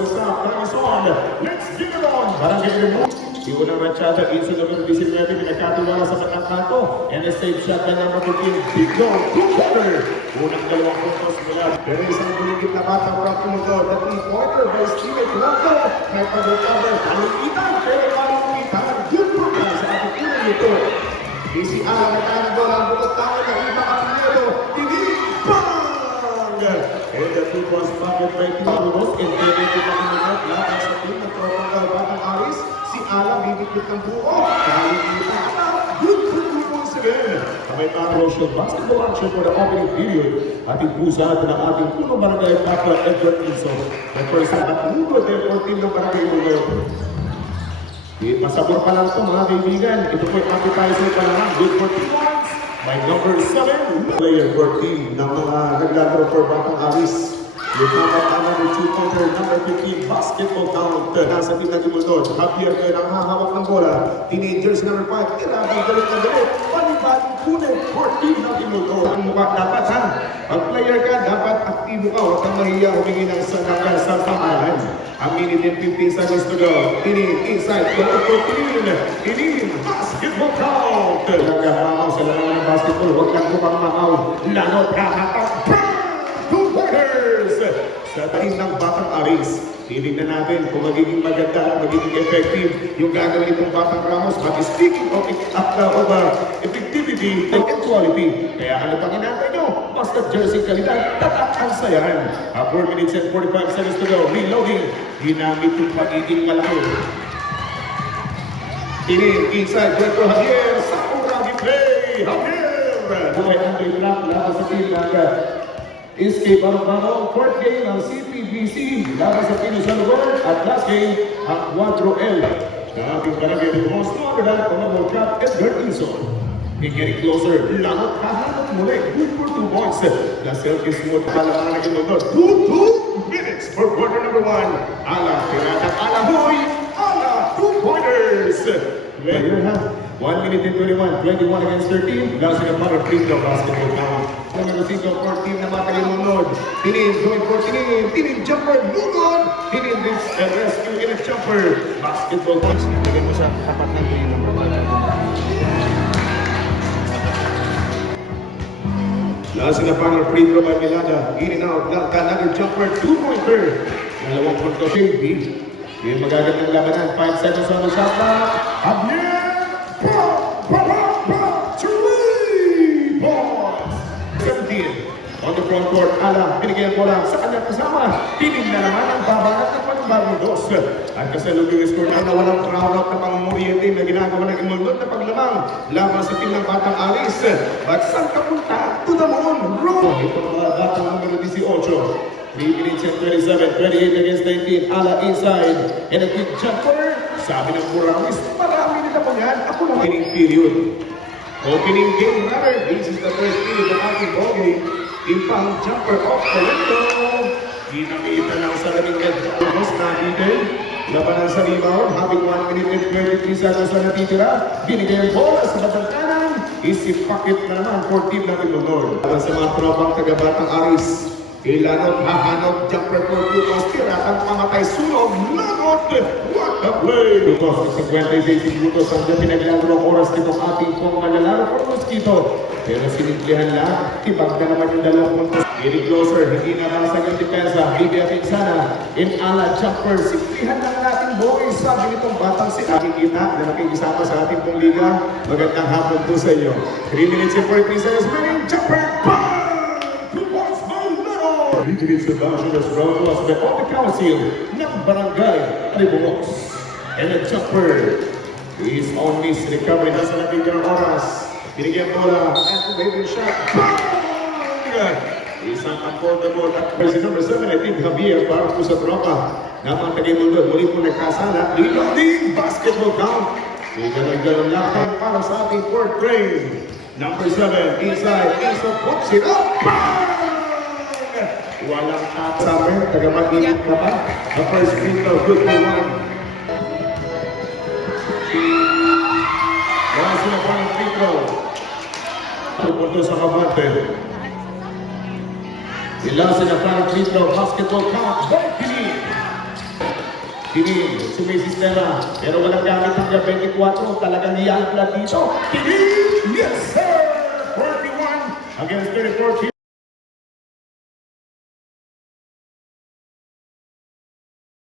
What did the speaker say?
si Sam Carrizon. Let's get it on! Barangay Remo. Yung unang ranchada, isa number 19, pinagkatiwala sa batang kanto. And a safe shot na number 15, Bigno, two-pointer. Unang dalawang puntos mula. Pero isang buligid na bata para tumuto. The three-pointer by Steven Blanco. May pag-recover, kalukitan. Pero kalukitan, good for ka sa ating unang nito. BCR, nagkanagol ang bukot tao na iba kapilero. Bang! And the two was bucket by Tiburon. And then ito na kumunod. Lahat sa team ng tropang batang Aris. Si Ala bibigit ng buo. Kalukitan. Good for you once again. Kamay Rochelle basketball action for the opening period. Ating pusa ng ating punong barangay Papa Edward Inso. The first time at mundo din for team ng barangay Mundo. Masabor pa lang ito mga kaibigan. Ito po'y appetizer pa lang. Good for 2 points. By number 7. Player for team ng mga naglalaro for Batang Aris. With number 2-pointer, number 15, basketball count. Nasa team ng Imuldon. Javier Cohen ang hahawak ng bola. Teenagers number 5. Irabang galit na galit. Panibagong kunin for team ng Imuldon. Ang mukha dapat ha. Pag player ka, dapat aktibo ka. Huwag kang mahiya humingi ng sandagan sa pamahan. A minute and 15 seconds to go. Inside, goal for Tinin, basketball count. Nagahamaw sa laman ng basketball. Huwag lang bukang mamaw. Lanot, hahatak. Two-pointers sa team ng Batang Aris. Titignan natin kung magiging maganda at magiging effective yung gagawin itong Batang Ramos. But speaking of effectivity and quality, kaya ano pang inantay nyo? Basta jersey kalidad, tatak ang sayahan. 4 minutes and 45 seconds to go. Reloading. Ginamit yung pagiging malaki. Inside, Puerto Javier. Sa urang play. Javier! Buhay ang black laban sa team ng Escape Barong-Barong. Fourth game ng CPBC. Laban sa Pinusal World. At last game, ang 4L. Sa ating barangay ng most modern Commonwealth Cup, Edgar Inson. Getting closer. Langot, hahanap muli. Good for 2 points. The Celtics smooth. Palaman na Imuldon. 2 minutes for quarter number 1. Ala, pinatang Ala, boy! Ala, 2-pointers! There you have 1 minute and 21. 21 against 13. Gasa ng para free throw basketball count. Number 5 for team na matagal munod. Tinin, going for Tinin. Tinin, jumper, lugod! Tinin, rescue in a jumper. Basketball points. Lagyan mo sa tapat ng Tinin number 1. Last in the final free throw by Milada. In and out. Another jumper. 2-pointer. Dalawang punto. Shavy. Yung magagandang labanan. 5 seconds on the shot clock. Abner! 3 balls! 17. On the front court. Ala. Pinigyan ko lang sa kanyang kasama. Tinig na naman ang babanat ng panibagong dos. At kasalubong score na walang crowd out na pang-muriente na ginagawa ng Imuldon na paglamang laban sa team ng Batang Aris. But saan ka punta? To the moon! Roll! Ito ang mga batang numero 18. 3 minutes and 27, 28 against 19. Ala inside. And a quick jumper. Sabi ng Muramis, marami nila po yan. Ako naman. Opening period. Opening game rather. This is the first period ng ating ball game. Impang jumper off the window. Ginamita ng salaming Edwards na dito. Labanan sa rebound. Having 1 minute and 23 seconds na natitira. Binigay ang bola sa batang kanan. Isipakit na naman for team ng Imuldon. Laban sa mga tropang taga-Batang Aris. Ilanot, hahanot, jumper for 2 points. Tiratang pamatay, sunog, lanot! What a play! Ito, 56 minutos ang pinaglalaro ang oras nitong ating pong malalaro for Mosquito. Pero sinimplihan lang, tibag na naman yung dalawang puntos. Getting closer, hindi na nasag ang depensa. Bibi ating sana, in ala jumper. Simplihan lang natin boys. Sabi nitong batang si aking kita na nakikisama sa ating pong liga. Magandang hapon po sa inyo. 3 minutes and 43 seconds, winning jumper! Bang! 2 points, Malero! Introduce the Bachelor's Road was the Ote Council ng Barangay Alibungos. And the jumper is on miss recovery. Nasa nabigang oras. Binigyan bola at the baby shot. Bang! Isang affordable at person number 7, I think Javier para po sa tropa. Naman Imuldon, muli po nagkasala. Reloading basketball count. Ganun-ganun lang para sa ating fourth grade. Number 7, inside, Enzo puts it up. Bang! Walang summer, taga-mag-init na ba? The first free throw, good for 1. Wala sila pa ng free throw. Pupunto sa kabante. Ilang sila pa ng free throw, basketball count, Berkeley. Tinig, sumisistema, pero walang gamit ng 24, talagang young blood dito. Tinig, yes sir! 41 against 34.